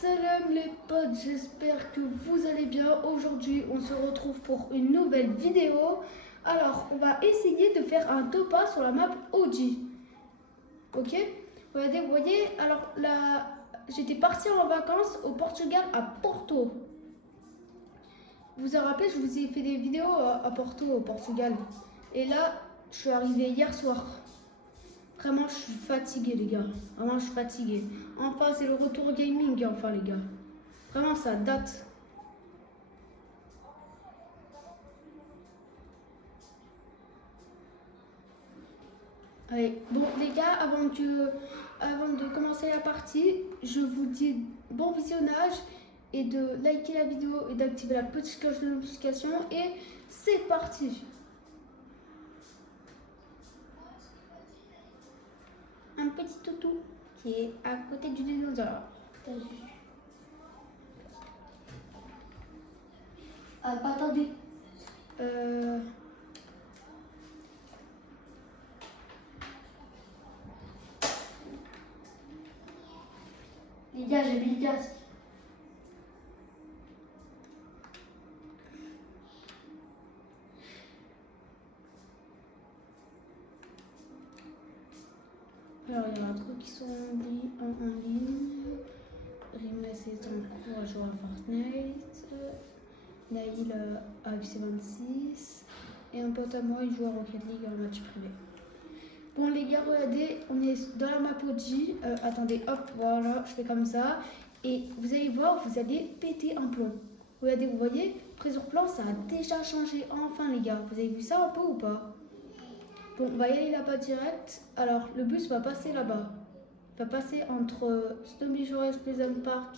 Salam les potes, j'espère que vous allez bien. Aujourd'hui, on se retrouve pour une nouvelle vidéo. Alors, on va essayer de faire un topa sur la map OG. Ok? Regardez, vous voyez, alors là, j'étais partie en vacances au Portugal à Porto. Vous vous en rappelez, je vous ai fait des vidéos à Porto, au Portugal. Et là, je suis arrivée hier soir. Vraiment, je suis fatiguée, les gars. Vraiment, je suis fatiguée. Enfin, c'est le retour gaming, enfin, les gars. Vraiment, ça date. Allez, bon, les gars, avant de commencer la partie, je vous dis bon visionnage et de liker la vidéo et d'activer la petite cloche de notification. Et c'est parti! Un petit toutou qui est à côté du dinosaure. T'as vu? Attendez. Les gars, j'ai mis le casque. Alors, il y a un truc qui sont en ligne. Rimles est en cours à jouer à Fortnite. Naïl à FC26. Et un pote à moi, il joue à Rocket League en match privé. Bon, les gars, regardez, on est dans la map OG. Attendez, hop, voilà, je fais comme ça. Et vous allez voir, vous allez péter un plomb. Regardez, vous voyez, Trésor Plan, ça a déjà changé. Enfin, les gars, vous avez vu ça un peu ou pas? Bon, on va y aller là-bas direct. Alors, le bus va passer là-bas. Il va passer entre Snowy Shores, Pleasant Park,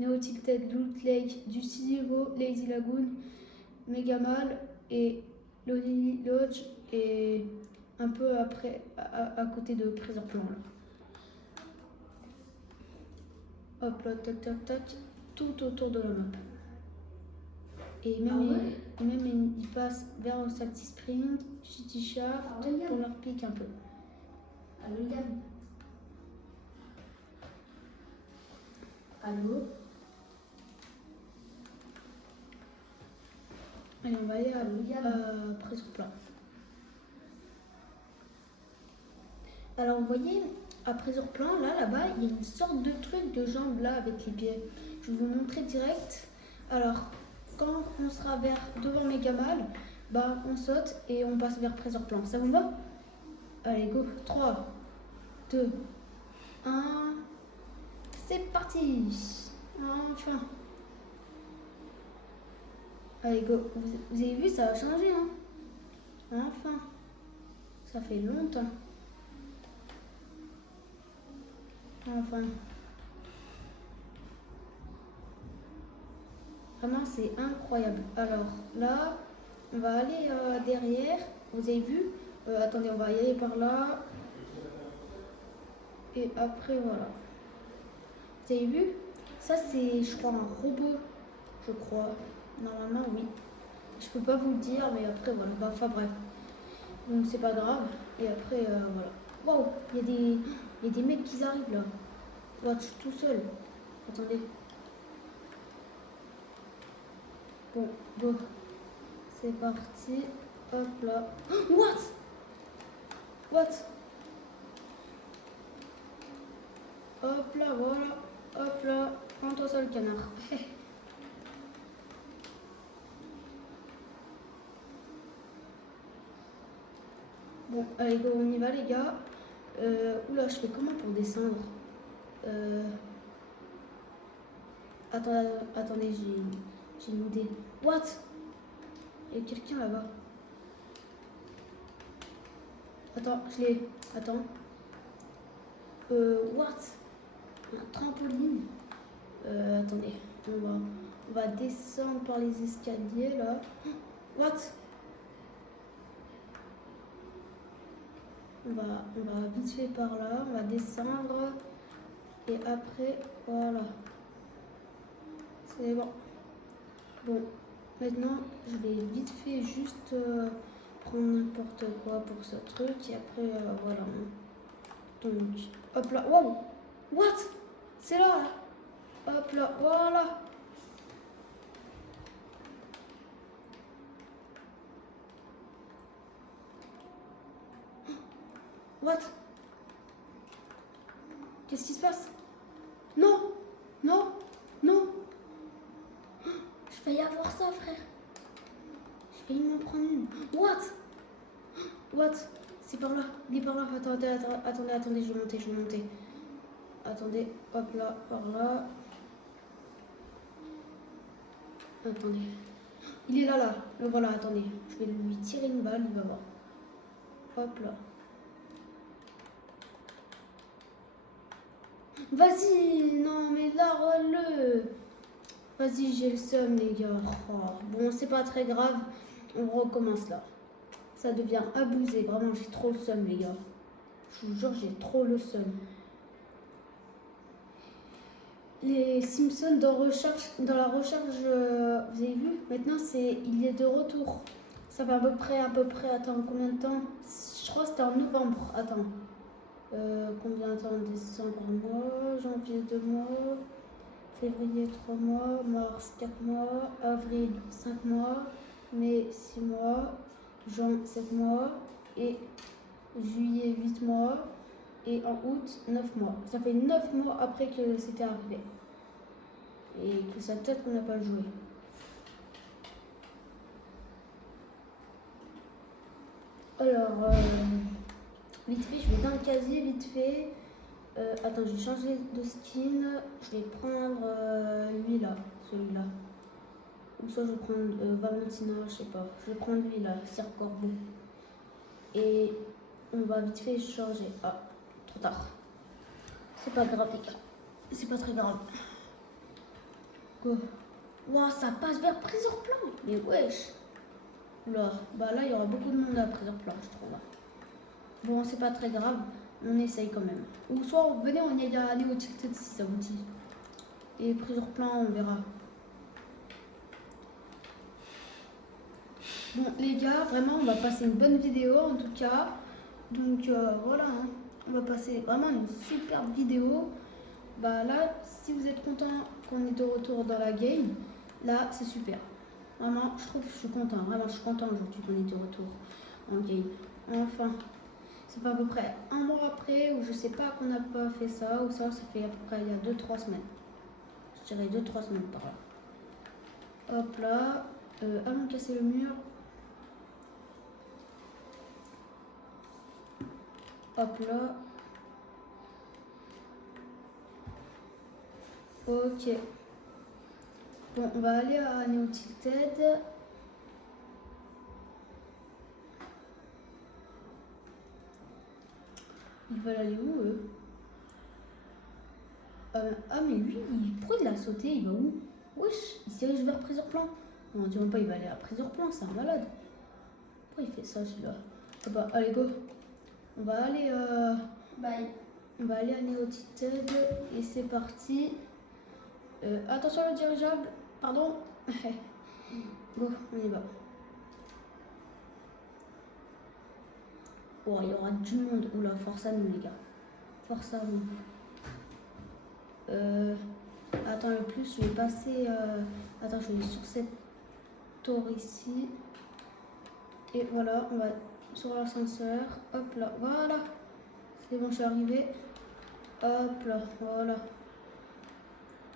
Neo-Tilted, Loot Lake, du Niveau, Lazy Lagoon, Megamal et Lonely Lodge et un peu après, à côté de Treasure Plan là. Hop là, tac tac tac, tout autour de la map. Et même il passe vers Salty Spring, Shitty Shaft, pour leur pique un peu. Allô, Yann. Allô. Allez, on va aller à Trésor Plan. Alors, vous voyez, à Trésor Plan, là-bas, il y a une sorte de truc de jambe là avec les pieds. Je vais vous montrer direct. Alors, quand on sera devant Megamal, bah, on saute et on passe vers Trésor Plan. Ça vous va? Allez, go. 3, 2, 1. C'est parti. Enfin. Allez, go. Vous avez vu, ça a changé, hein? Enfin. Ça fait longtemps. Enfin. Vraiment, c'est incroyable. Alors, là, on va aller derrière. Vous avez vu? Attendez, on va y aller par là. Et après, voilà. Vous avez vu? Ça, c'est, je crois, un robot. Je crois. Normalement, oui. Je peux pas vous le dire, mais après, voilà. Bah, enfin, bref. Donc, c'est pas grave. Et après, voilà. Waouh! Il y a des mecs qui arrivent là. Ouais, je suis tout seul. Attendez. Bon, go. C'est parti. Hop là. Oh, what? Hop là, voilà. Hop là. Prends-toi ça le canard. Bon, allez, go, on y va, les gars. Oula, je fais comment pour descendre? Attendez, j'ai une idée. What? Il y a quelqu'un là-bas. Attends, je l'ai. Attends. What? Un trampoline. Attendez. On va descendre par les escaliers là. What? On va vite fait par là. On va descendre. Et après, voilà. C'est bon. Bon, maintenant, je vais vite fait juste prendre n'importe quoi pour ce truc. Et après, voilà. Donc, hop là. Wow! What? C'est là! Hop là, voilà. What? Qu'est-ce qui se passe? Non, non, non. Je failli avoir ça, frère. J'ai failli m'en prendre une. What? What? C'est par là. Il est par là. Attendez, je vais monter. Attendez, hop là, par là. Attendez. Il est là. Le voilà, attendez. Je vais lui tirer une balle, il va voir. Hop là. Vas-y, non mais là, le. Vas-y, j'ai le seum, les gars. Oh, bon, c'est pas très grave. On recommence là. Ça devient abusé. Vraiment, j'ai trop le seum, les gars. Je vous jure, j'ai trop le seum. Les Simpsons dans la recherche, vous avez vu? Maintenant, il est de retour. Ça fait à peu près, attends, combien de temps? Je crois que c'était en novembre. Attends. Combien de temps? Décembre, un mois. Janvier, 2 mois. Février, 3 mois. Mars, 4 mois. Avril, 5 mois. Mai, 6 mois. Juin, 7 mois. Et juillet, 8 mois. Et en août, 9 mois. Ça fait 9 mois après que c'était arrivé. Et que ça peut-être qu'on n'a pas joué. Alors, vite fait, je vais dans le casier, vite fait. Attends, je vais changer de skin. Je vais prendre lui là, celui-là. Ou soit je vais prendre Valentina, je sais pas. Je vais prendre lui là, Sir Corbeau. Et on va vite fait changer. Ah, trop tard. C'est pas grave, les gars. C'est pas très grave. Go. Wow, ça passe vers Priseur-Plan. Mais wesh. Là, bah là, il y aura beaucoup de monde à Priseur-Plan, je trouve. Bon, c'est pas très grave. On essaye quand même. Ou soit, venez, on y aller au TikTok si ça vous dit. Et Priseur-Plan, on verra. Bon, les gars, vraiment, on va passer une bonne vidéo en tout cas. Donc, voilà. Hein. On va passer vraiment une superbe vidéo. Bah là, si vous êtes content qu'on est de retour dans la game, là, c'est super. Vraiment, je suis content. Vraiment, je suis content aujourd'hui qu'on est de retour en game. Enfin, ça fait à peu près un mois après, où je sais pas qu'on n'a pas fait ça, ou ça fait à peu près il y a 2-3 semaines. Je dirais 2-3 semaines par là. Hop là. Allons casser le mur. Hop là. Ok. Bon, on va aller à Neotilted. Ils veulent aller où, eux? Ah, mais lui, pourquoi il a sauté? Il va où? Wesh, il se dirige vers Priseur-Plan. Non, dis-moi pas, il va aller à Priseur-Plan, c'est un malade. Pourquoi il fait ça, celui-là? Ah bah, allez, go. On va aller, Bye. On va aller à Neotilted. Et c'est parti. Attention le dirigeable. Pardon. Go, on y va. Oh, il y aura du monde. Oula, force à nous, les gars. Force à nous. Attends, le plus, je vais passer... Attends, je vais sur cette tour ici. Et voilà, on va sur l'ascenseur. Hop là, voilà. C'est bon, je suis arrivée. Hop là, voilà.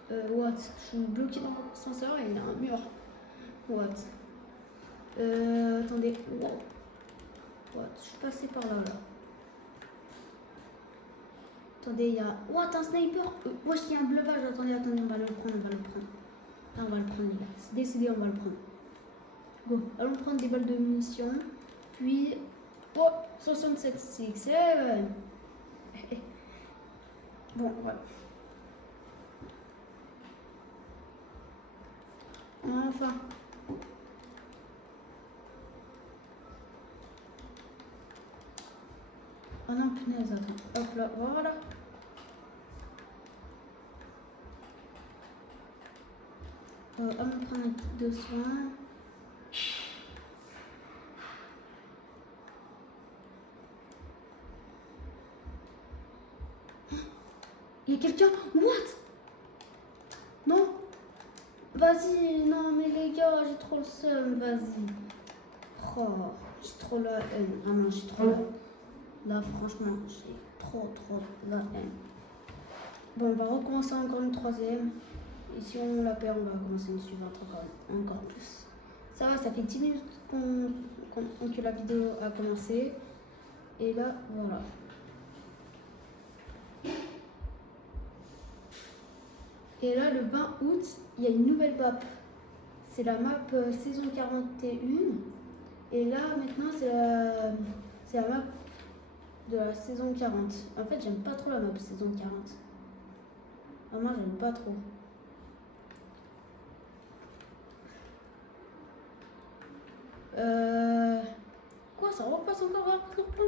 What? Je suis bloquée dans l'ascenseur et il y a un mur. What? Attendez. Wow. What? Je suis passée par là, là. Attendez, il y a... What? Un sniper? Wesh, il y a un bleuvage. Attendez, on va le prendre, Ah, on va le prendre, les gars. C'est décidé, on va le prendre. Go, allons prendre des balles de munitions. Puis... Oh, 67. Bon, voilà. Enfin. Oh non, punaise, attends. Hop là, voilà. On va prendre un kit de soins. Il y a quelqu'un. What? Vas-y, non mais les gars, j'ai trop le seum, vas-y. Oh, j'ai trop la haine. Ah non, j'ai trop la haine. Là, franchement, j'ai trop la haine. Bon, on va recommencer encore une troisième. Et si on la perd, on va commencer une suivante encore plus. Ça va, ça fait 10 minutes que la vidéo a commencé. Et là, voilà. Et là, le 20 août, il y a une nouvelle map. C'est la map saison 41. Et là, maintenant, c'est la map de la saison 40. En fait, j'aime pas trop la map saison 40. Vraiment, j'aime pas trop. Quoi, ça repasse encore à plusieurs plans?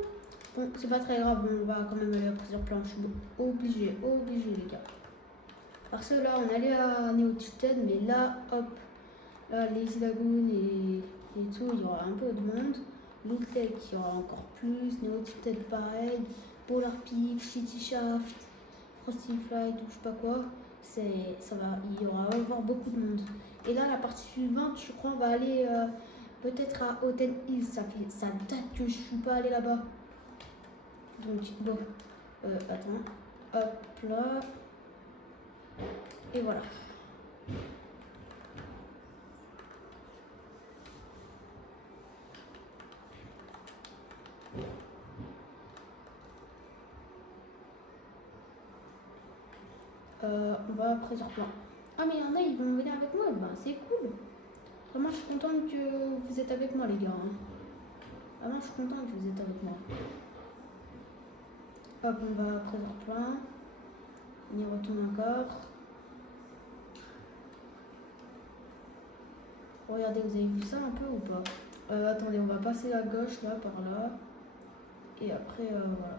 Bon, c'est pas très grave, on va quand même aller à plusieurs plans. Je suis obligé les gars. Parce que là, on allait à Neo Tilted, mais là, hop, là, Lazy Lagoon et tout, il y aura un peu de monde. Loot Lake, il y aura encore plus. Neo Tilted, pareil. Polar Peak, Shitty Shaft, Frosty Flight, ou je sais pas quoi. Ça va, il y aura encore beaucoup de monde. Et là, la partie suivante, je crois, on va aller peut-être à Hotel Hills. Ça date que je suis pas allée là-bas. Donc, bon, attends, hop là. Et voilà. On va à plusieurs plans. Ah mais il y en a, ils vont venir avec moi, ben c'est cool. Vraiment, je suis contente que vous êtes avec moi les gars. Hein. Vraiment, je suis contente que vous êtes avec moi. Hop, on va à plusieurs plans. On y retourne encore. Regardez, vous avez vu ça un peu ou pas? Attendez, on va passer à gauche là, par là. Et après, voilà.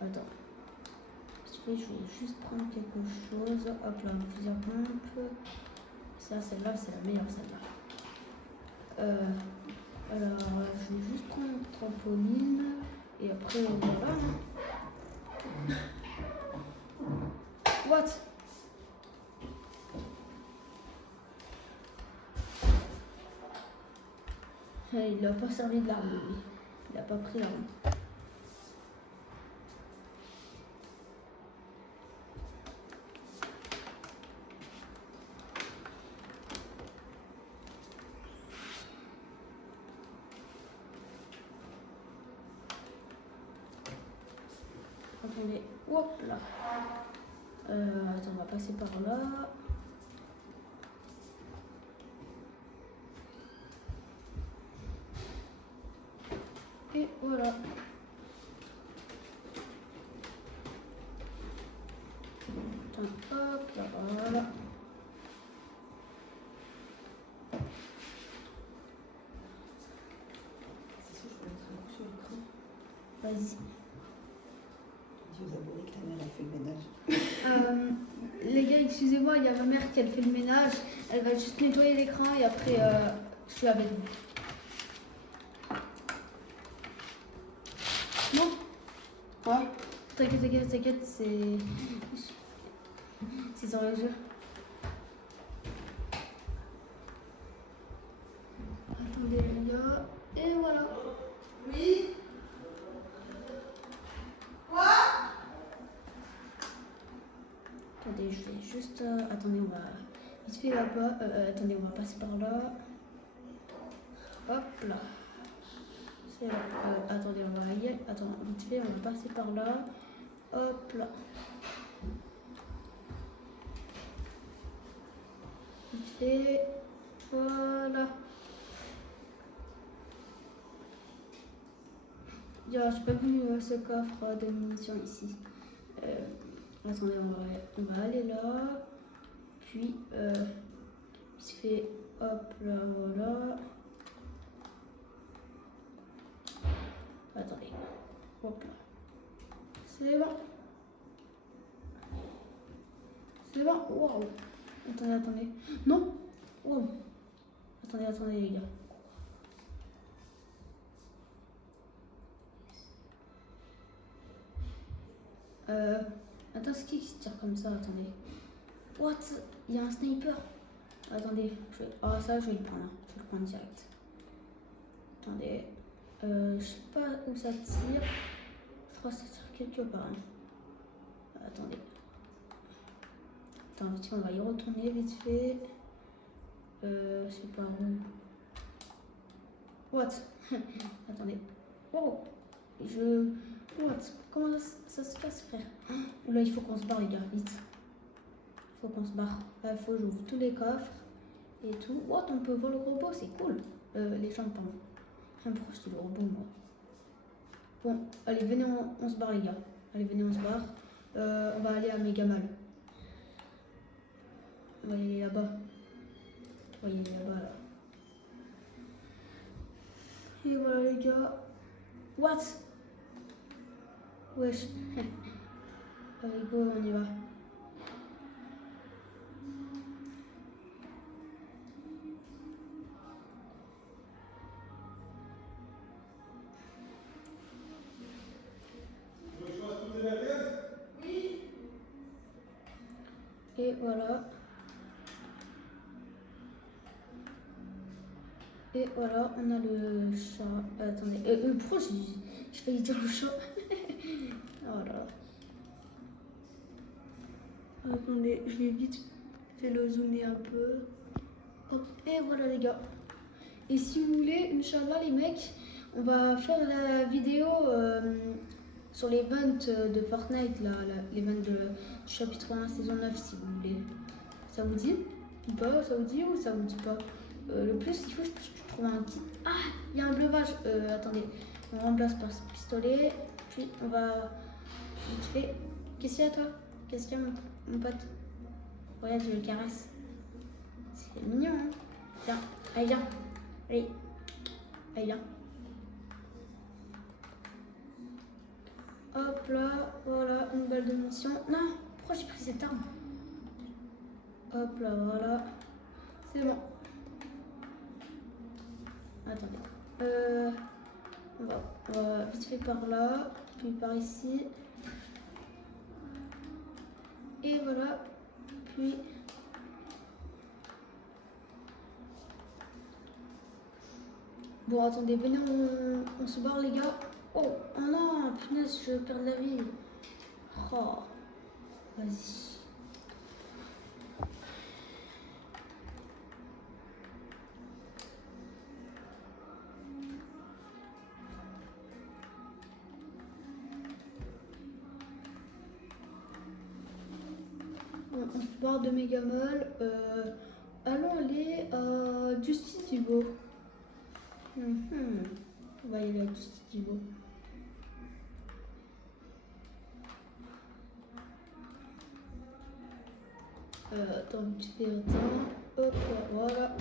Attends. Je vais juste prendre quelque chose. Hop là, un fusil à pompe. Ça, celle-là, c'est la meilleure, celle-là. Alors, je vais juste prendre une trampoline. Et après, voilà. What? Il n'a pas servi de l'arme, lui. Il n'a pas pris l'arme. Attendez, hop là. Attends, on va passer par là. Et voilà. Attends, hop là, voilà. Vas-y. Vous avouez que ta mère a fait le ménage. Les gars, excusez-moi, il y a ma mère qui a fait le ménage. Elle va juste nettoyer l'écran et après, je suis avec vous. Non? Ouais. T'inquiète, c'est sur le jeu. Attendez les gars, et voilà. Oui. Quoi? Attendez, je vais juste... attendez, on va vite fait là-bas. Attendez, on va passer par là. Hop là. C'est là. Attendez, on va y aller. Attends, vite fait, on va passer par là. Hop là. Vite fait. Voilà. J'ai pas vu ce coffre de munitions ici. Attendez, on va aller là. Puis, il se fait hop là, voilà. Attendez, hop là. C'est bon. C'est bon, waouh. Attendez. Non. Oh. Attendez les gars. Attends, c'est qui se tire comme ça? Attendez. What? Il y a un sniper. Attendez. Ça, je vais le prendre. Hein. Je vais le prendre direct. Attendez. Je sais pas où ça tire. Je crois que ça tire quelque part. Hein. Attendez. Attends, on va y retourner vite fait. Je sais pas où. What? Attendez. Oh! What? Comment ça se casse, frère? Là, il faut qu'on se barre, les gars, vite. Il faut qu'on se barre. Il faut que j'ouvre tous les coffres et tout. What? On peut voir le robot, c'est cool. Les jambes, pardon. Pourquoi je dis le robot, moi? Bon, allez, venez, on se barre, les gars. Allez, venez, on se barre. On va aller à Megamal. On va y aller là-bas. On va y aller là-bas, là. Et voilà, les gars. What? Wesh. Allez, go, on y va. Et voilà. Et voilà, on a le chat. Attendez, pourquoi j'ai failli dire le chat? Voilà. Attendez, je vais vite fait le zoomer un peu. Hop, et voilà les gars. Et si vous voulez, Inch'Allah les mecs, on va faire la vidéo sur les events de Fortnite, l'event du chapitre 1 saison 9 si vous voulez. Ça vous dit ou pas? Ça vous dit ou ça vous dit pas? Le plus, il faut que je trouve un kit. Ah, il y a un bleuvage. Attendez, on remplace par ce pistolet. Puis on va vite fait. Qu'est-ce qu'il y a toi? Qu'est-ce qu'il y a mon pote? Regarde, je le caresse. C'est mignon, hein? Tiens, allez, viens. Allez, viens. Hop là, voilà, une balle de munition. Non, pourquoi j'ai pris cette arme? Hop là, voilà. C'est bon. Attendez. On va vite fait par là, puis par ici. Et voilà. Puis... Bon, attendez, venez, on se barre, les gars. Oh non, punaise, je perds de la vie. Oh, vas-y. On se barre de Megamall. Allons aller à Justice Divo. On va y aller à Justice Divo. Attends, vite fait, attends. Hop, voilà.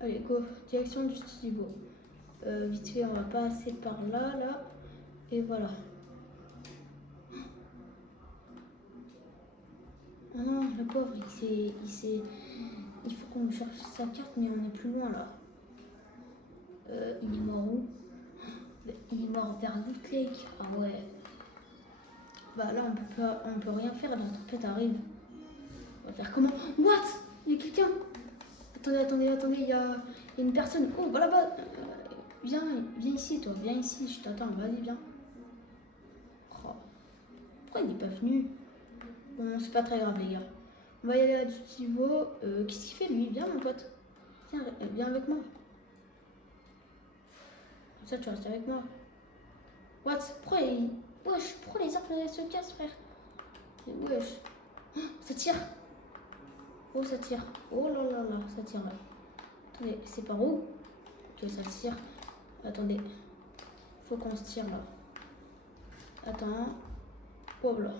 Allez, go. Direction Justice Divo. Vite fait, on va passer par là, là. Et voilà. Oh non, le pauvre, il faut qu'on cherche sa carte, mais on est plus loin là. Il est mort où? Il est mort vers Loot Lake. Ah ouais. Bah là, on peut rien faire, la tempête arrive. On va faire comment? What? Il y a quelqu'un. Attendez, il y a une personne. Oh, voilà là-bas. Viens ici, toi, viens ici, je t'attends, vas-y, viens. Oh. Pourquoi il n'est pas venu? Bon, c'est pas très grave, les gars. On va y aller à Dutivo. Qu'est-ce qu'il fait, lui? Viens, mon pote. Viens avec moi. Comme ça, tu restes avec moi. What? Wesh, pourquoi les arbres se cassent, frère? Wesh. Oh, ça tire. Oh, ça tire. Oh là là là, ça tire là. Attendez, c'est par où que ça tire? Attendez. Faut qu'on se tire là. Attends. Hop là.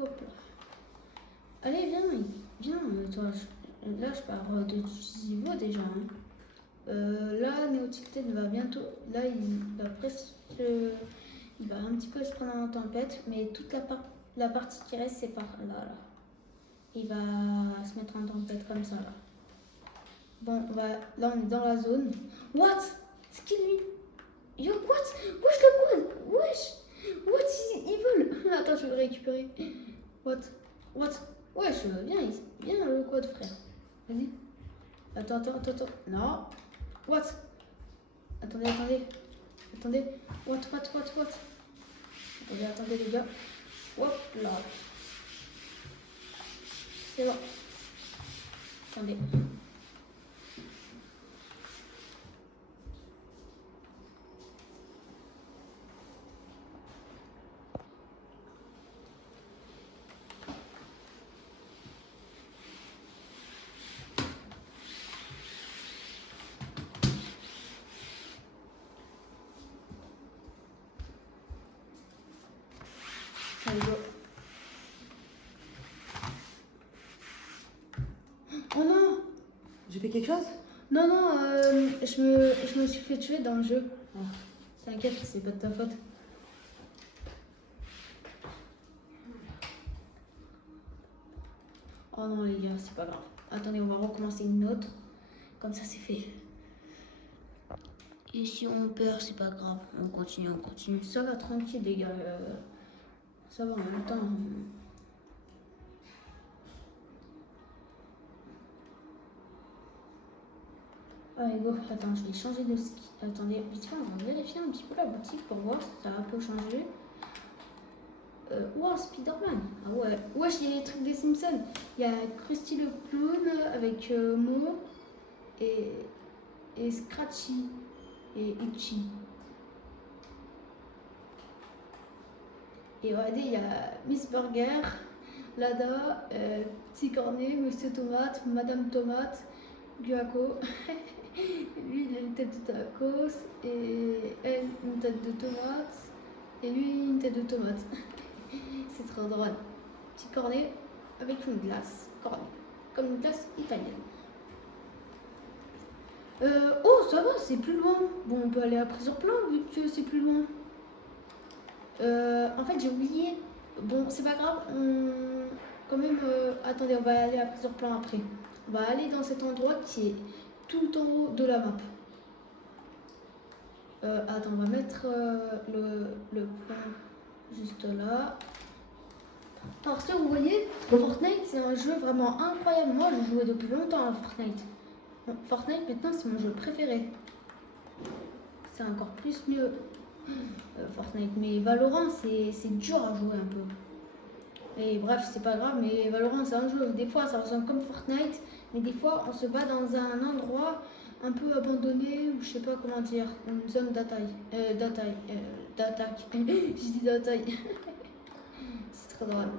Hop là. Allez, viens, toi. Là, je pars de Dutivo déjà. Hein. Là, Néotilted va bientôt. Là, il va presque. Il va un petit peu se prendre en tempête, mais toute la partie qui reste, c'est par là. Il va se mettre en tempête comme ça là. Bon, là on est dans la zone. What? C'est qui lui? Yo, what? Wesh le quad! Wesh! What? Ils volent! Attends, je vais le récupérer. What? Wesh, viens le quad, frère. Vas-y. Attends. Non. What? Attendez. What? Attendez les gars. Hop là. C'est bon. Attendez. Allez, go. Oh non! J'ai fait quelque chose? Non, je me suis fait tuer dans le jeu. Oh, t'inquiète, c'est pas de ta faute. Oh non les gars, c'est pas grave. Attendez, on va recommencer une autre. Comme ça c'est fait. Et si on perd, c'est pas grave. On continue. Ça va tranquille les gars. Ça va en même temps. Allez go, attends, je vais changer de ski. Attendez, vite fait, on va vérifier un petit peu la boutique pour voir si ça a un peu changé. Wow, Spider-Man. Ah ouais. Wesh, il y a les trucs des Simpsons. Il y a Krusty le clown avec Mo et Scratchy et Itchy. Et regardez, il y a Miss Burger, Lada, Petit Cornet, Monsieur Tomate, Madame Tomate, Guaco. Lui, il a une tête de tacos et elle, une tête de tomate et lui, une tête de tomate. C'est trop drôle. Petit cornet avec une glace cornet, comme une glace italienne. Oh, ça va, c'est plus loin. Bon, on peut aller après sur plan vu que c'est plus loin. En fait, j'ai oublié. Bon, c'est pas grave. Quand même, attendez, on va aller après sur plan après. On va aller dans cet endroit qui est tout en haut de la map. Attends, on va mettre le point juste là. Parce que vous voyez, Fortnite c'est un jeu vraiment incroyable. Moi je jouais depuis longtemps à Fortnite. Bon, Fortnite maintenant c'est mon jeu préféré. C'est encore plus mieux Fortnite. Mais Valorant c'est dur à jouer un peu. Et bref, c'est pas grave, mais Valorant c'est un jeu. Des fois ça ressemble comme Fortnite, mais des fois on se bat dans un endroit un peu abandonné, ou je sais pas comment dire, une zone d'attaque. J'ai dit d'attaque. C'est trop drôle.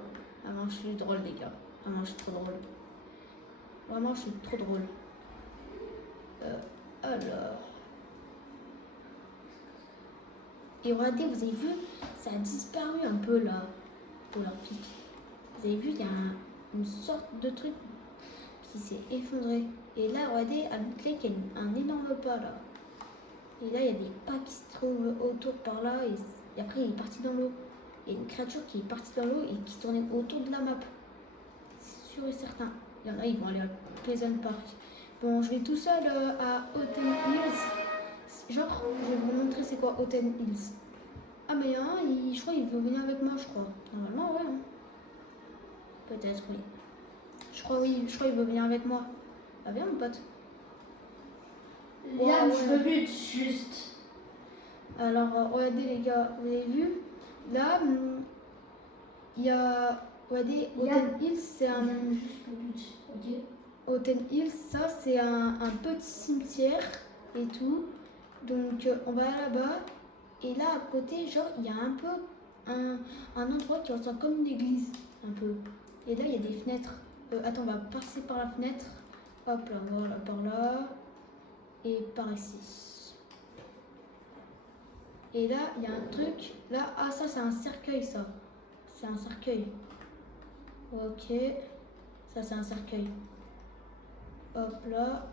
Vraiment, je suis drôle, les gars. Vraiment, je suis trop drôle. Vraiment, je suis trop drôle. Alors. Et regardez, vous avez vu, ça a disparu un peu là, de leur pic. Vous avez vu, il y a une sorte de truc qui s'est effondré. Et là, regardez, à l'autre lake, il y a un énorme pas là. Et là, il y a des pas qui se trouvent autour par là. Et après, il est parti dans l'eau. Il y a une créature qui est partie dans l'eau et qui tournait autour de la map. C'est sûr et certain. Il y en a, ils vont aller à Pleasant Park. Bon, je vais tout seul à Autumn Hills. Genre, je vais vous montrer c'est quoi Autumn Hills. Ah, mais hein, je crois qu'il veut venir avec moi, je crois. Normalement, ouais. Hein. Peut-être, oui. Je crois qu'il veut venir avec moi. Ah, viens, mon pote. Liam, ouais. Je me bute juste. Alors, regardez les gars, vous avez vu? Là, il y a. Regardez, Autumn Hills, c'est un. Ok. Autumn Hills, ça, c'est un petit cimetière et tout. Donc, on va là-bas. Et là, à côté, genre, il y a un peu un endroit qui ressemble comme une église. Un peu. Et là, il y a des fenêtres. Attends, on va passer par la fenêtre. Hop là, voilà, par là. Et par ici. Et là, il y a un truc. Là, ah, ça, c'est un cercueil, ça. C'est un cercueil. Ok. Ça, c'est un cercueil. Hop là.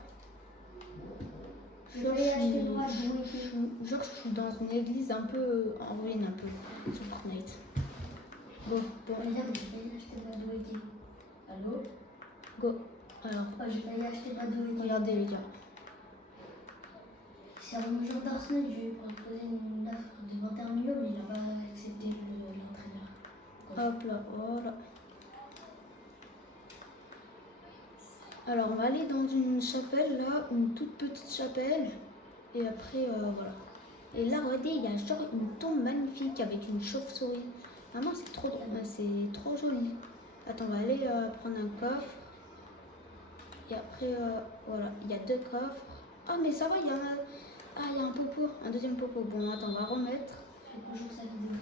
Genre, je suis dans une église un peu en ruine, un peu. Sur Fortnite. Bon. Liam, je vais acheter ma douille. Allô? Go. Alors, Oh, j'ai failli acheter ma douille. regardez les gars. C'est un joueur d'Arsenal, je lui ai proposé une offre de 21 millions, mais il n'a pas accepté l'entraîneur. Hop là, voilà. Alors, on va aller dans une chapelle là, une toute petite chapelle. Et après, voilà. Et là, regardez, il y a genre une tombe magnifique avec une chauve-souris. Vraiment, c'est trop joli. Attends, on va aller prendre un coffre. Et après, voilà, il y a 2 coffres. Ah, mais ça va, il y a un popo, un deuxième popo. Bon, attends, on va remettre. Bonjour, sa vidéo.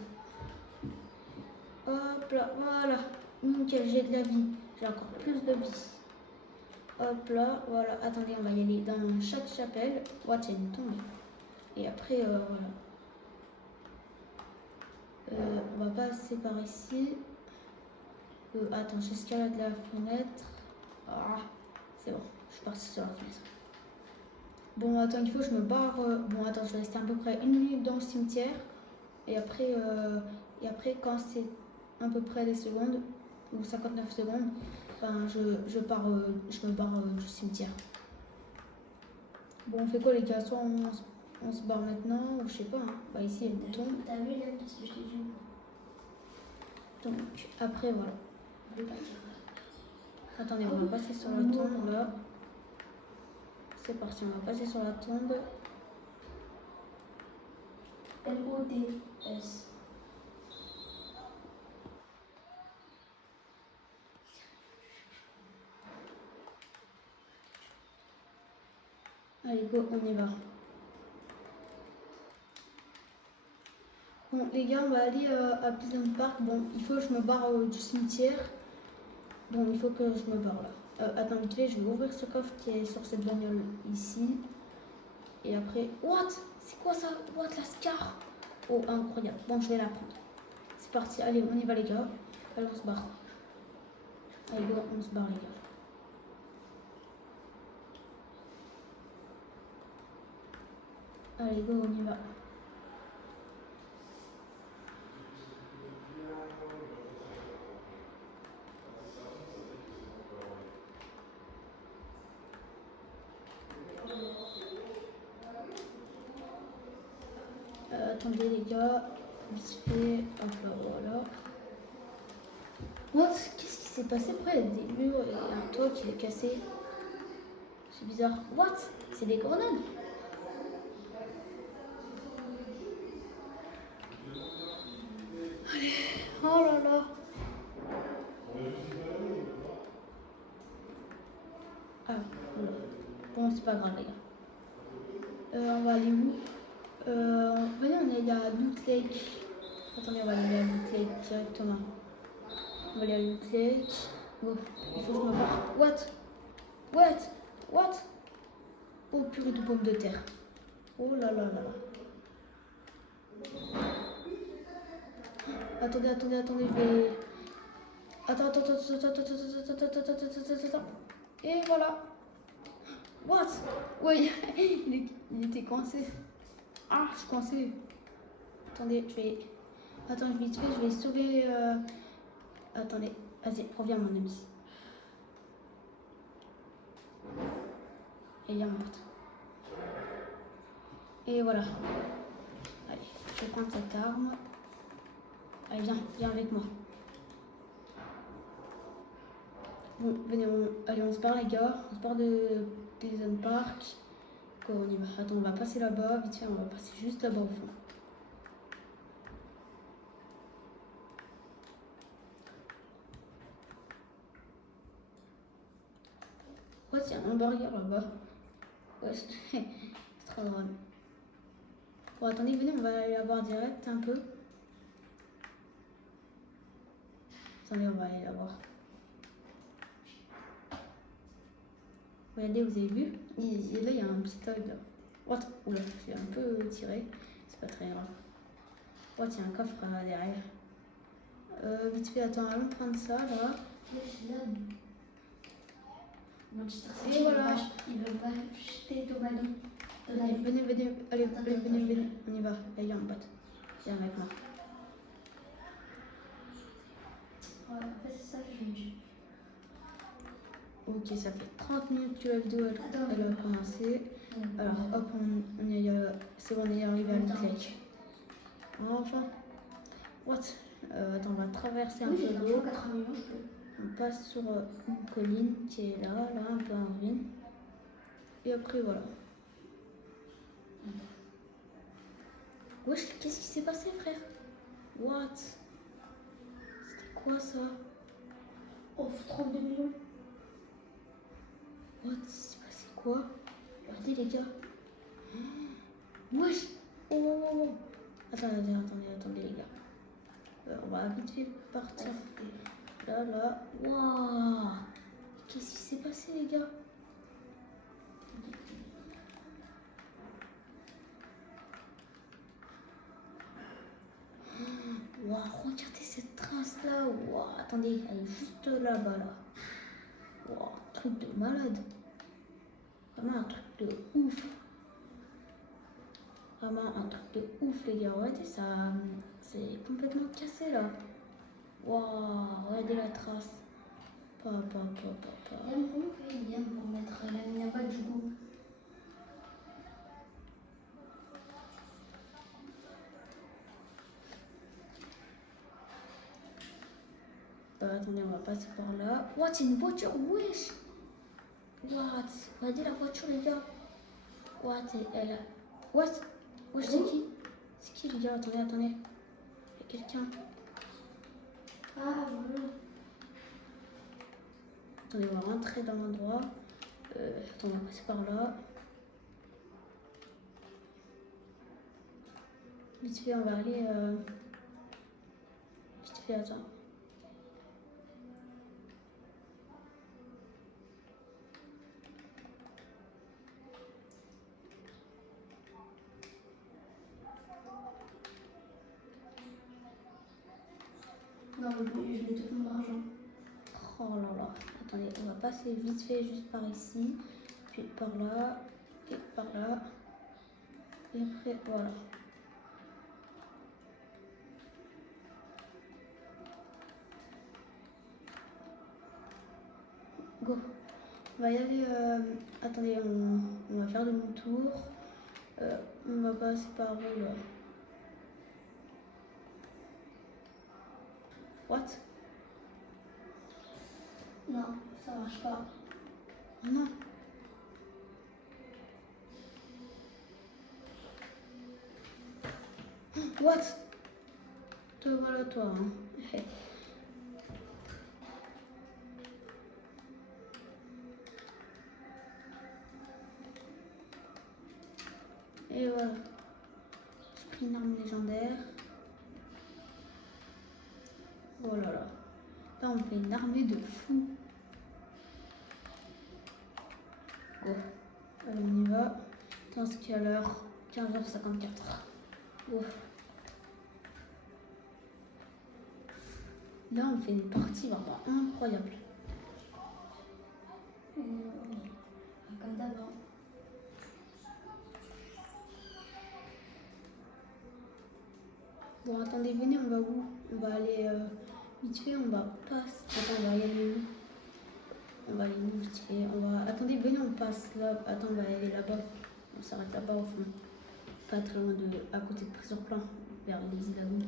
Hop là, voilà. Nickel, j'ai de la vie. J'ai encore plus de vie. Hop là, voilà. Attendez, on va y aller dans chaque chapelle. Ouais, tiens, une tombe. Et après, voilà. On va passer par ici. Attends, j'escalade la fenêtre. Ah, c'est bon, je suis partie sur la fenêtre. Bon, attends, il faut que je me barre. Bon, attends, je vais rester à peu près 1 minute dans le cimetière. Et après quand c'est à peu près des secondes, ou 59 secondes, enfin, je me barre du cimetière. Bon, on fait quoi les gars? Soit on se barre maintenant, ou je sais pas. Hein. Bah, ici, il y a une tombe. T'as vu là, qu'est-ce que je t'ai dit? Donc, après, voilà. Je vais partir. Attendez, on va passer sur la tombe là. C'est parti, on va passer sur la tombe. LODS. Allez, go, on y va. Bon, les gars, on va aller à Pleasant Park. Bon, il faut que je me barre du cimetière. Bon, il faut que je me barre là. Attends, vite fait, je vais ouvrir ce coffre qui est sur cette bagnole ici. Et après... What? C'est quoi ça? What, la Scar? Oh, incroyable. Bon, je vais la prendre. C'est parti. Allez, on y va, les gars. Allez, on se barre. Allez, go, on se barre, les gars. Allez, go, on y va. Attendez les gars, vite fait, hop là, voilà. What? Qu'est-ce qui s'est passé? Pourquoi il y a des murs et un toit qui est cassé? C'est bizarre. What? C'est des grenades? Allez, oh là là. Ah, voilà. Bon, c'est pas grave les gars. On va aller où? Venez, il y a Loot Lake. Attendez, on va aller à Loot Lake directement. On va aller à Loot Lake. Bon, il faut que je me barre. What? Oh, purée de pommes de terre. Oh là là là là. Attendez, je vais... Attends. Et voilà. What? Oui, il était coincé. Ah, je suis coincé. Attendez, Attends, vite fait, je vais sauver... Attendez, vas-y, reviens mon ami. Et viens mon pote. Et voilà. Allez, je vais prendre cette arme. Allez, viens avec moi. Bon, venez, allez, on se barre les gars. On se barre de Pleasant Park. Quoi, on y va. Attends, on va passer là-bas. Vite fait, on va passer juste là-bas au fond. Ouais, il y a un hamburger là-bas. Ouais, c'est trop drôle. Bon, attendez, venez, on va aller la voir direct un peu. Attendez, on va aller la voir. Regardez, vous avez vu? Et là, il y a un petit œil là. What? Oula, j'ai un peu tiré. C'est pas très grave. Oh, il y a un coffre derrière. Vite fait, attends, allons prendre ça là. Manchester Et City, voilà. il veut pas jeter Tonali. Allez, venez, allez, venez, on y va. Allez, viens, mon pote. Viens avec moi. Ouais, en fait, c'est ça que je me dis. Ok, ça fait 30 minutes que la vidéo Attends, elle a commencé. Alors hop, c'est bon, on est arrivé à l'Utlec. Enfin, what? Attends, on va traverser un Oui, peu j'ai d'eau. 4 millions, je peux. On passe sur une colline qui est là, un peu en ruine. Et après, voilà. Wesh, qu'est-ce qui s'est passé, frère? What? C'était quoi ça? Oh, 32 millions. What? Il s'est passé quoi? Regardez, les gars. Wesh! Oh, oh, oh. Attendez, les gars. On va vite fait partir. Là. Waouh! Qu'est-ce qui s'est passé, les gars? Waouh, regardez cette trace là. Waouh, attendez, elle est juste là-bas là. Waouh, truc de malade. Vraiment un truc de ouf. Vraiment un truc de ouf, les gars. Regardez ça, c'est complètement cassé là. Waouh, regardez la trace. Yann, comment on fait Yann pour mettre la mine à bas du coup? Attendez, on va passer par là. What, c'est une voiture, wesh. What? Regardez la voiture, les gars. What, elle a... What? Wesh, c'est qui? C'est qui, les gars? Attendez. Il y a quelqu'un. Ah, voilà. Attendez, on va rentrer dans l'endroit. Attends, on va passer par là. Vite fait, on va aller... Vite fait, attends. Non, je mets tout mon argent. Oh là là. Attendez, on va passer vite fait juste par ici. Puis par là. Et par là. Et après, voilà. Go. On va y aller. Attendez, on va faire demi-tour. On va passer par où là? What? Non, ça marche pas. Non. What? Toi, voilà, toi. Hein. Et voilà. J'ai pris une arme légendaire. Oh là là. Là, on fait une armée de fous. Go. Allez, on y va. Dans ce qu'il y a l'heure 15h54. Go. Là, on fait une partie vraiment incroyable. Comme d'abord. Bon, attendez, venez, on va où? On va aller vite fait, on va passer. Attends, on va y aller où? On va aller où vite fait? Attendez, venez, on passe là. Attends, on va aller là-bas. On s'arrête là-bas au fond. Pas très loin à côté de Trésor Plein, vers les îles Lagoon.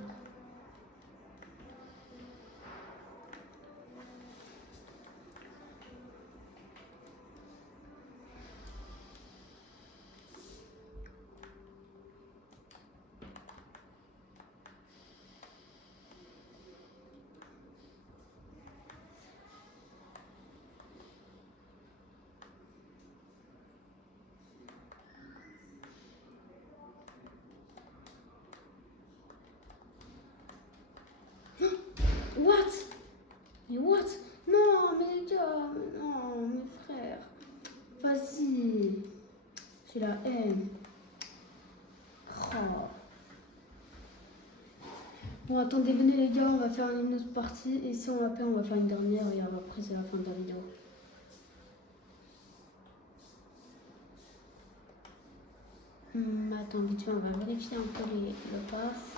What? Mais what? Non, mais les gars, non, mes frères. Vas-y. J'ai la haine. Oh. Bon, attendez, venez les gars, on va faire une autre partie. Et si on va faire, on va faire une dernière. Et après, c'est la fin de la vidéo. Attends, vite fait, on va vérifier un peu le pass.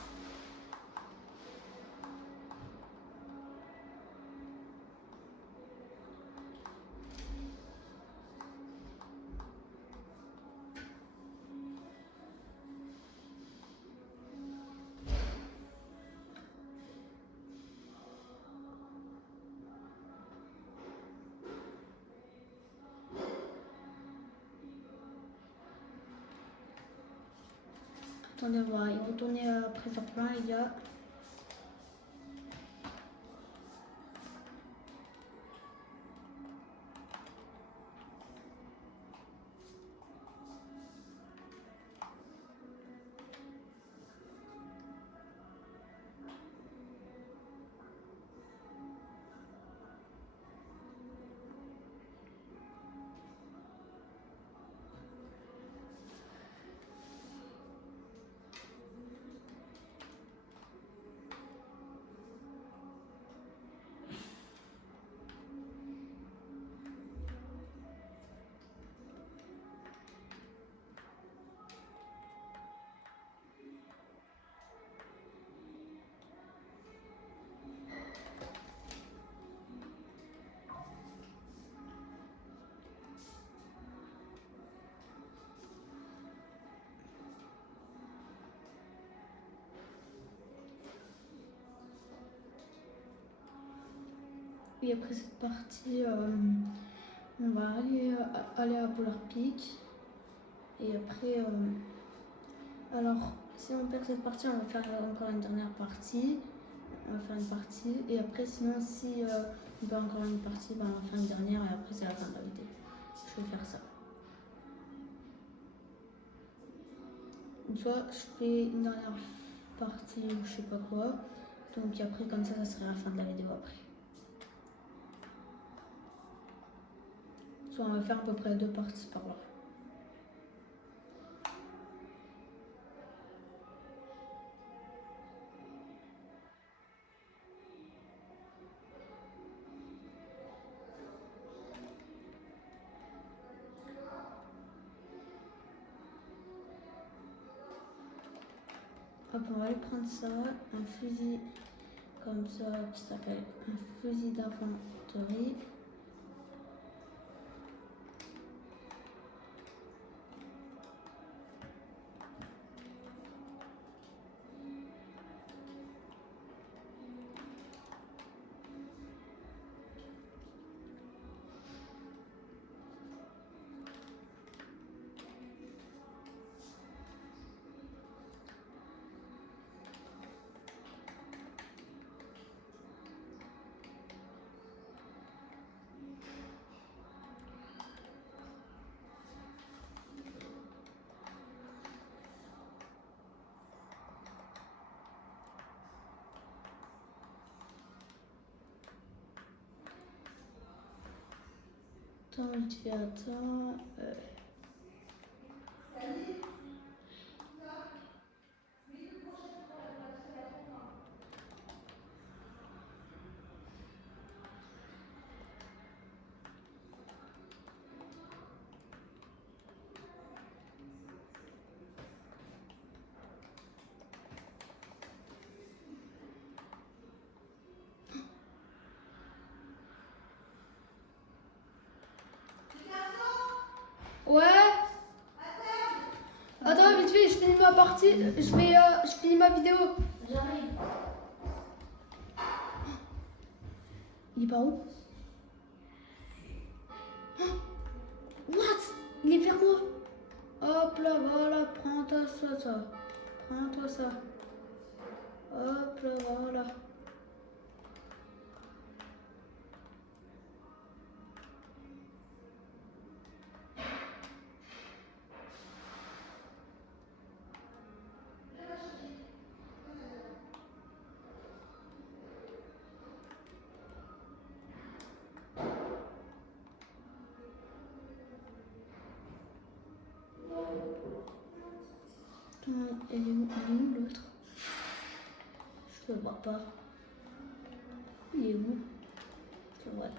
Attendez, on va y retourner après faire plein, les gars. Et après cette partie, on va aller à Polar Peak. Et après, alors si on perd cette partie, on va faire encore une dernière partie. On va faire une partie. Et après, sinon, si on perd encore une partie, ben, on va faire une dernière. Et après, c'est la fin de la vidéo. Je vais faire ça. Soit je fais une dernière partie ou je sais pas quoi. Donc après, comme ça serait la fin de la vidéo après. Soit on va faire à peu près 2 parties par là. Hop, on va aller prendre ça, un fusil comme ça qui s'appelle un fusil d'infanterie. Attends, vite fait, attends. Ouais. Attends, vite fait, je finis ma partie. Je finis ma vidéo. J'arrive. Il est par où? What? Il est vers moi. Hop là, voilà, prends-toi ça. Prends-toi ça. Hop là, voilà. Attends, il est où l'autre? Je le vois pas. Il est où? Je le vois.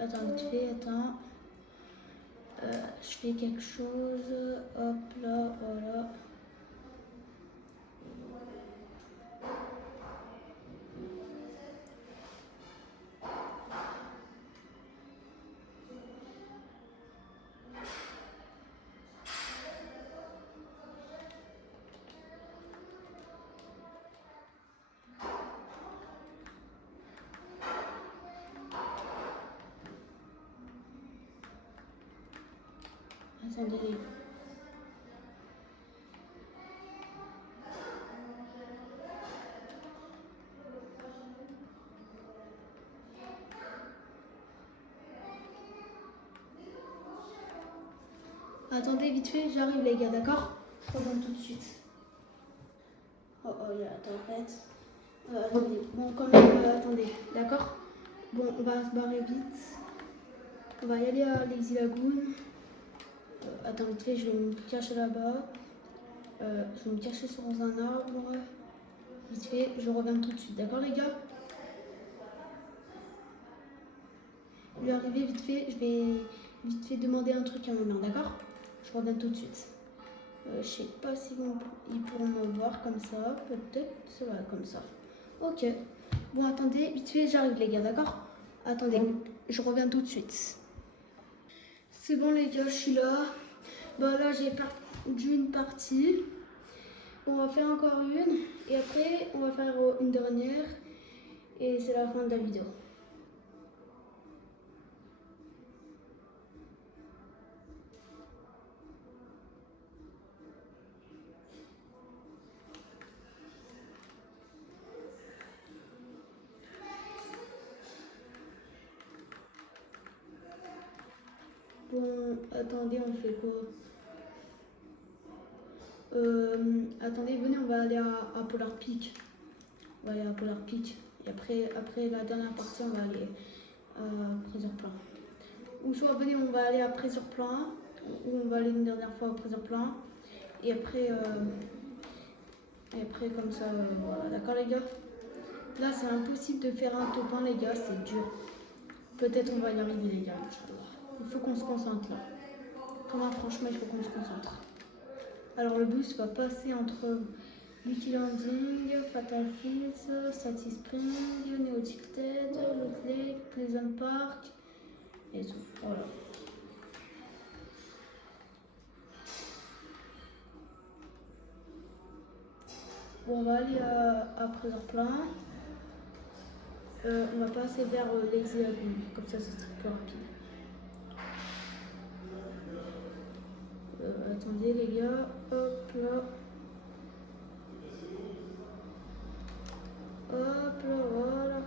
Attends, vite fait, attends. Je fais quelque chose. Hop là, voilà. Attendez. Attendez, vite fait, j'arrive les gars, d'accord? Je reviens tout de suite. Oh, il y a la tempête. Attendez, bon, quand même, attendez, d'accord? Bon, on va se barrer vite. On va y aller à Lazy Lagoon. Attends, vite fait, je vais me cacher là-bas. Je vais me cacher sur un arbre. Vite fait, je reviens tout de suite, d'accord les gars? Je vais arriver vite fait, je vais vite fait demander un truc à ma mère, d'accord? Je reviens tout de suite. Je sais pas si ils pourront me voir comme ça, peut-être ça va comme ça. Ok. Bon, attendez, vite fait, j'arrive les gars, d'accord? Attendez, je reviens tout de suite. C'est bon les gars, je suis là. Bah là, j'ai perdu une partie. On va faire encore une. Et après, on va faire une dernière. Et c'est la fin de la vidéo. Bon, attendez, on fait quoi? Attendez, venez, on va aller à Polar Peak. On va aller à Polar Peak. Et après la dernière partie, on va aller à Pressure Plan. Ou soit, venez, on va aller à Pressure Plan. Ou on va aller une dernière fois à Pressure Plan. Et après comme ça, voilà. D'accord, les gars? Là, c'est impossible de faire un top 1, les gars. C'est dur. Peut-être on va y arriver, les gars. Il faut qu'on se concentre, là. Comment, franchement, il faut qu'on se concentre. Alors, le bus va passer entre Lucky Landing, Fatal Fields, Salty Spring, Neo Tilted, Loot Lake, Pleasant Park et tout. Voilà. Bon, on va aller à Pressure Plan. On va passer vers Lazy Lagoon, comme ça sera plus rapide. Attendez les gars, hop là. Hop là, voilà.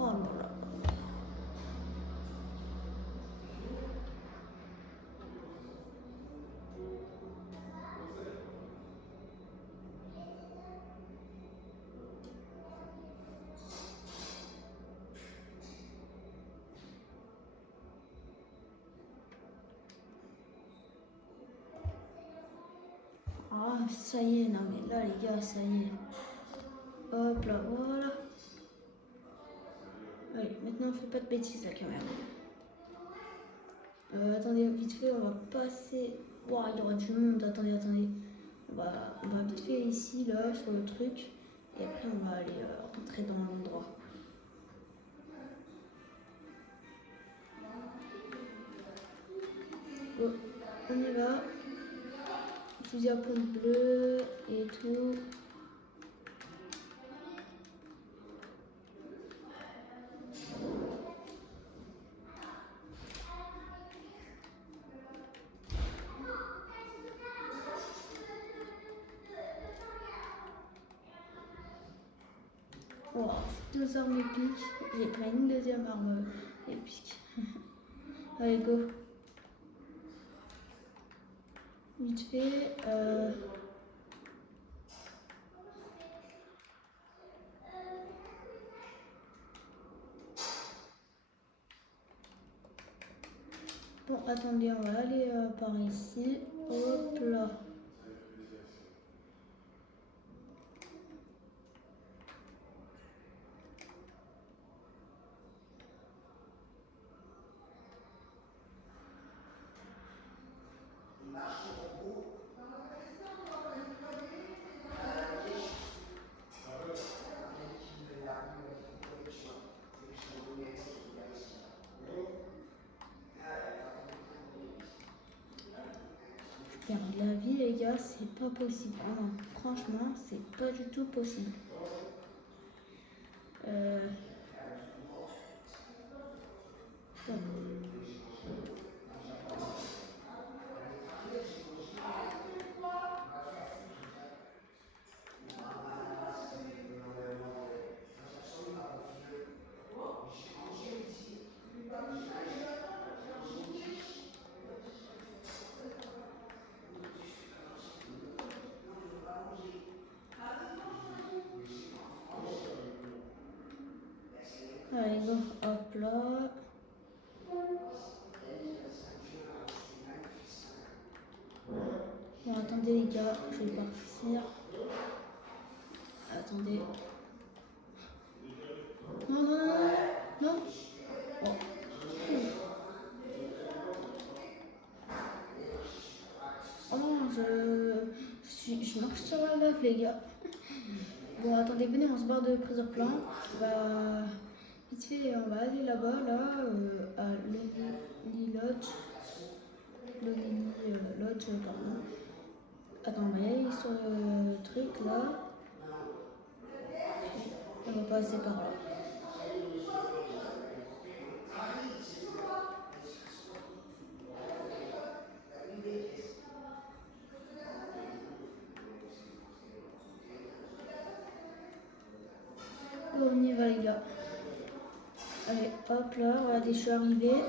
Oh là là. Ah, ça y est, non mais là les gars, ça y est. Hop là, voilà. Allez, maintenant on fait pas de bêtises la caméra. Attendez, vite fait, on va passer. Wow, il y aura du monde, attendez. On va vite fait ici, là, sur le truc. Et après, on va aller rentrer dans l'endroit. Oh, on y va. Fusil à pompe bleu et tout. Oh, 2 armes épiques. J'ai plein une deuxième arme épique. Allez, go. Vite fait. Bon, attendez, on va aller par ici. Hop là. Perdre la vie, les gars, c'est pas possible. Ah non, franchement, c'est pas du tout possible. Allez, donc hop là. Bon, attendez les gars, je vais partir. Attendez. Non, non, non, non. Oh. Oh non, je marche sur la lave, les gars. Bon, attendez, venez, on se barre de prise de plan. On va vite fait, on va aller là-bas, là, à Lonely Lodge. Lonely Lodge, pardon. Attends, on va y aller sur le truc, là. On va passer par là. Bon, on y va, les gars. Allez, hop là, regardez, je suis arrivée.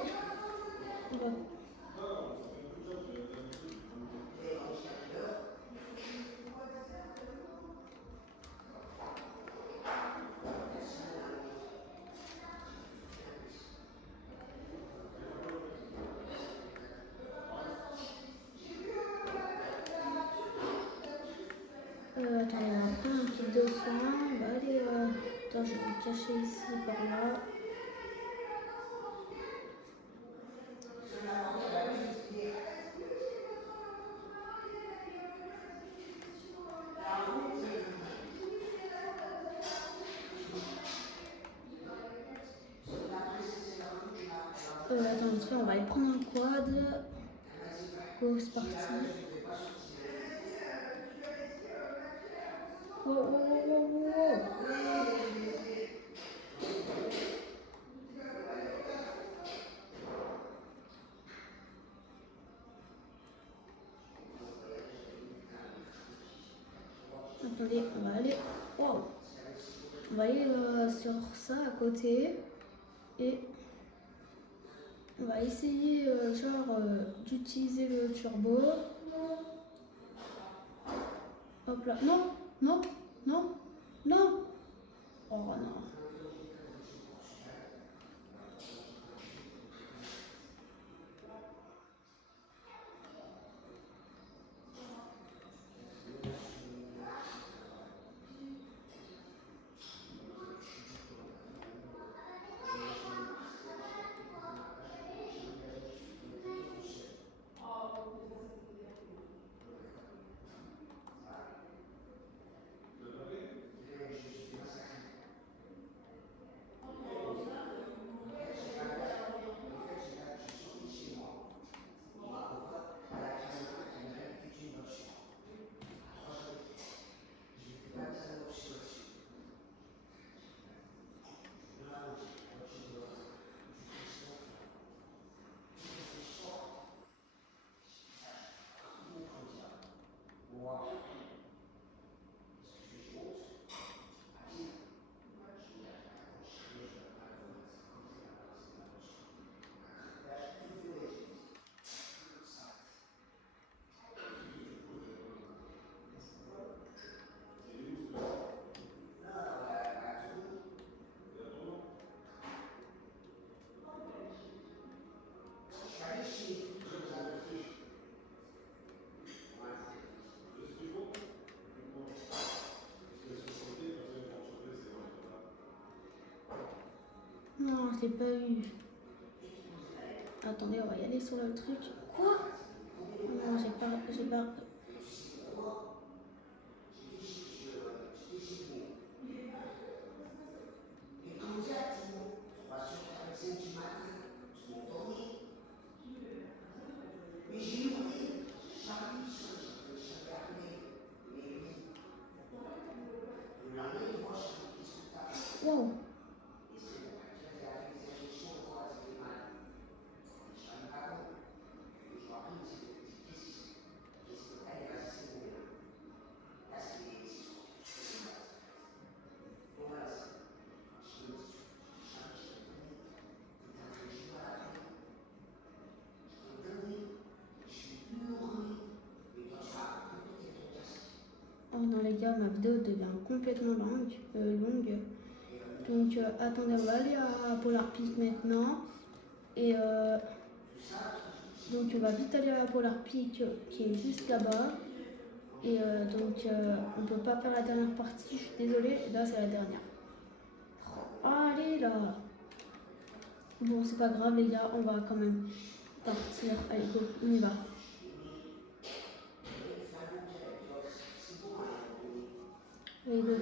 On va... attendez, on va prendre un petit dauphin. On va aller... Attends, je vais me cacher ici, par là. Attends, vite fait, on va aller prendre un quad. Go, c'est parti. Wow, wow, wow, wow, wow. Attendez, on va aller... Wow. On va aller sur ça à côté. Et... on va essayer d'utiliser le turbo. Hop là. Non, non, non, non. Oh non. Non, je l'ai pas eu. Attendez, on va y aller sur le truc. Quoi? Non, j'ai pas... Wow. Oh non les gars, ma vidéo devient complètement longue. Donc attendez, on va aller à Polar Peak maintenant. Et donc on va vite aller à Polar Peak qui est juste là-bas. Et donc on peut pas faire la dernière partie, je suis désolée, là c'est la dernière. Allez là. Bon c'est pas grave les gars, on va quand même partir. Allez go, on y va. Allez go.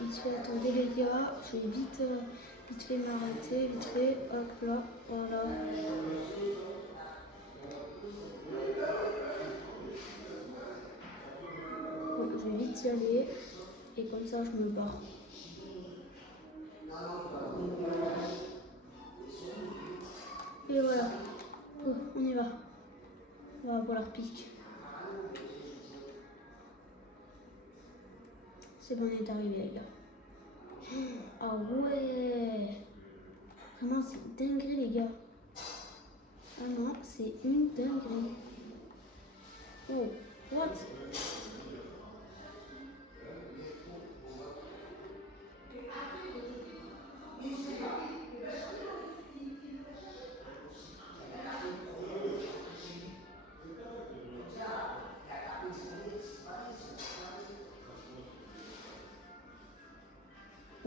Vite fait, attendez les gars, je vais vite fait m'arrêter, vite fait, hop là, voilà. Bon, je vais vite y aller, et comme ça je me barre. Et voilà, oh, on y va. On va voir leur pic. C'est bon, on est arrivé les gars. Ah ouais! Vraiment, c'est une dinguerie les gars. Ah non, c'est une dinguerie. Oh, what?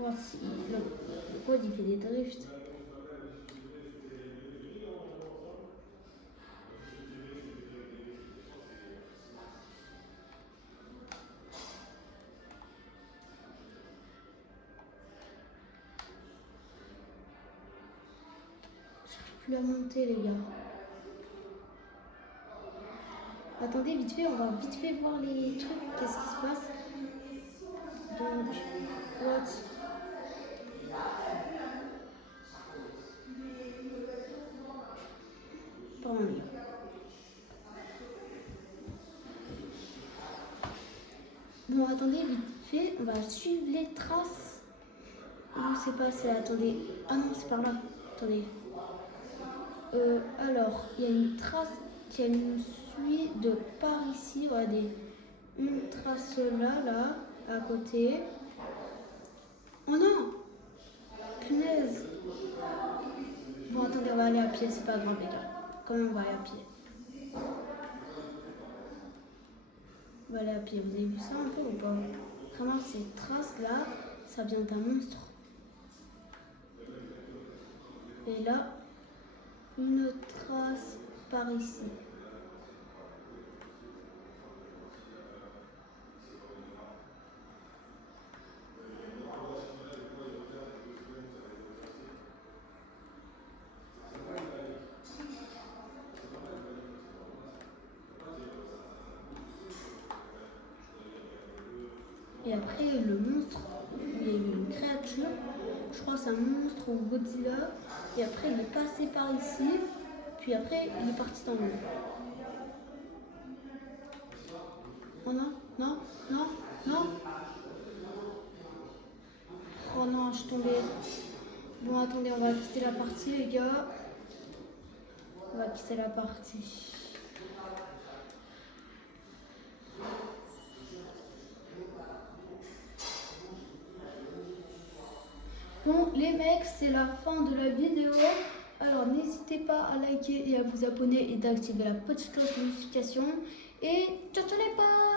Oh, le code il fait des drifts. J'arrive plus à monter les gars. Attendez, vite fait, on va vite fait voir les trucs, qu'est-ce qui se passe. Donc, what? Pardon les gars. Bon, attendez, vite fait, on va suivre les traces. Où c'est passé? Attendez. Ah non, c'est par là. Attendez. Alors, il y a une trace qui nous suit de par ici. Regardez. Une trace là, à côté. Oh non! Punaise! Bon, attendez, on va aller à pied, c'est pas grave, les gars. Quand même, on va aller à pied. On va aller à pied. Vous avez vu ça un peu ou pas? Vraiment, ces traces-là, ça vient d'un monstre. Et là, une trace par ici. Et après, le monstre, il y a une créature, je crois que c'est un monstre ou Godzilla, et après il est passé par ici, puis après il est parti dans l'eau. Oh non, non, non, non. Oh non, je suis tombée. Bon, attendez, on va quitter la partie, les gars. On va quitter la partie. Bon, les mecs, c'est la fin de la vidéo. Alors, n'hésitez pas à liker et à vous abonner et d'activer la petite cloche de notification. Et ciao, ciao les potes!